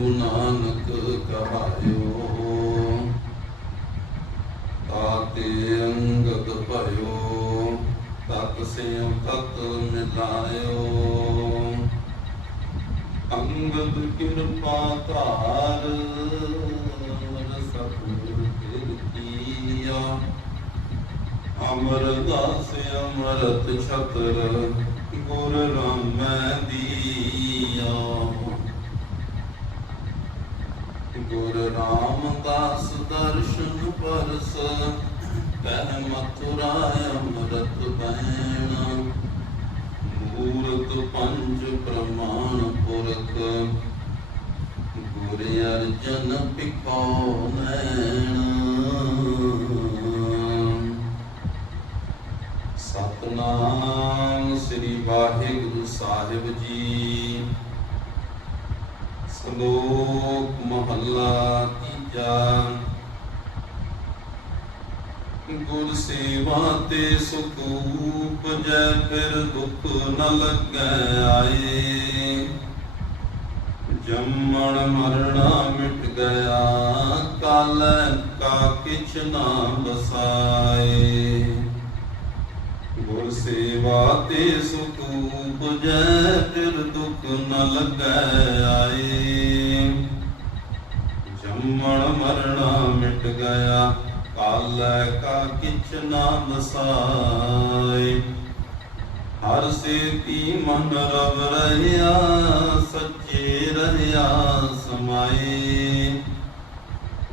ਗੁਰੂ ਨਾਨਕ ਕਹਾਇਓ, ਤਾਤੇ ਅੰਗਦ ਭਇਓ, ਤਤ ਸਿਉ ਤਤ ਮਿਲਾਇਓ। ਅੰਗਦ ਕਿਰਪਾ ਧਾਰ, ਸਤਿਗੁਰ ਕੀਆ। ਅਮਰਦਾਸ ਅਮਰਤ ਛਤਰ ਗੁਰ ਰਾਮੈ ਦੀਆ ਗੁਰ ਰਾਮਦਾਸ ਦਰਸ਼ਨ ਪਰਸ ਕਹਿ ਮਥੁਰਾ ਅਮਰਤ ਬੈਣ ਮੂਰਤ ਪੰਜ ਪ੍ਰਮਾਣ ਪੁਰਖ, ਗੁਰ ਅਰਜਨ ਪਿਖੋ ਨੈਣ। ਸਤਨਾਮ ਸ੍ਰੀ ਵਾਹਿਗੁਰੂ ਸਾਹਿਬ ਜੀ। ਸ਼ਲੋਕ ਮਹੱਲਾ ਤੀਜਾ। ਗੁਰ ਸੇਵਾ ਤੇ ਸੁਖ ਉਪਜੈ ਫਿਰ ਦੁੱਖ ਨ ਲੱਗੈ ਆਏ। ਜੰਮਣ ਮਰਣਾ ਮਿਟ ਗਿਆ, ਕਾਲ ਕਾ ਕਿਛ ਨਾ ਬਸਾਏ ਗੁਰ ਸੇਵਾ ਤੇ ਸੁਖ ਉਪਜੈ ਫਿਰ ਦੁਖ ਨ ਲੱਗੈ ਆਏ। ਜੰਮਣ ਮਰਣਾ ਮਿਟ ਗਿਆ, ਕਾਲੈ ਕਾ ਕਿਛ ਨਾ ਬਸਾਏ ਹਰ ਸੇਤੀ ਮਨ ਰਵ ਰਹਿਆ, ਸੱਚੇ ਰਹਿਆ ਸਮਾਏ।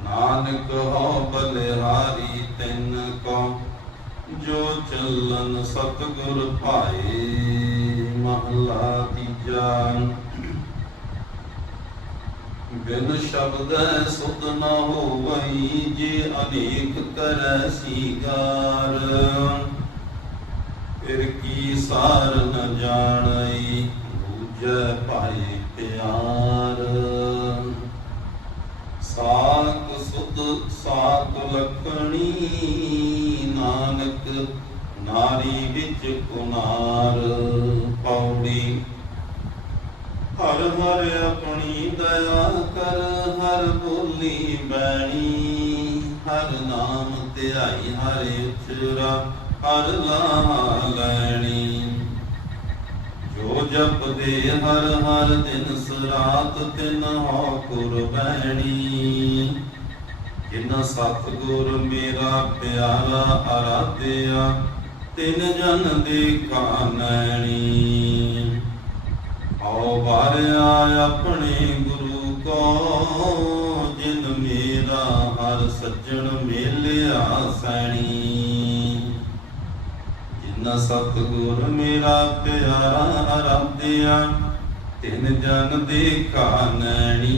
ਨਾਨਕ ਹੋ ਬਲਿਹਾਰੀ ਤੈਨ ਕੋ ਜੋ ਚੱਲਨ ਸਤਿਗੁਰ ਭਾਏ ਮਹਲਾ ਤੀਜਾ ਬਿਨ ਸ਼ਬਦੈ ਸੁਧ ਨਾ ਹੋਵਈ, ਜੇ ਅਨੇਕ ਕਰੈ ਸੀਗਾਰ ਫਿਰ ਕੀ ਸਾਰ ਨ ਜਾਣਈ ਬੂਝੈ ਭਾਏ ਪਿਆਰ। ਸਾਕ ਸੁਧ ਸਾਕ ਲਖਣੀ ਨਾਰੀ ਵਿੱਚ ਕੁਨਾਰ ਪੌੜੀ ਹਰ ਹਰ ਆਪਣੀ ਦਇਆ ਕਰ, ਹਰ ਬੋਲੀ ਬੈਣੀ। ਹਰ ਨਾਮ ਧਿਆਈ, ਹਰ ਉਚਰਾ ਹਰ ਲਾ ਲੈਣੀ। ਜੋ ਜਪਦੇ ਹਰ ਹਰ ਦਿਨ, ਸਰਾਤ ਤਿਨ ਹੋ ਕੁਰਬੈਣੀ ਜਿਨ ਸਤਿਗੁਰ ਮੇਰਾ ਪਿਆਰਾ ਆਰਾਧਿਆ ਤਿਨ ਜਨ ਦੇਖਾ ਨੈਣੀ ਆਓ ਬਾਰਿਆ ਆਪਣੇ ਗੁਰੂ ਕੋ, ਜਿਨ ਮੇਰਾ ਹਰ ਸੱਜਣ ਮੇਲਿਆ ਸੈਣੀ। ਜਿਨ ਸਤਿਗੁਰ ਮੇਰਾ ਪਿਆਰਾ ਆਰਾਧਿਆ ਤਿਨ ਜਨ ਦੇ ਨੈਣੀ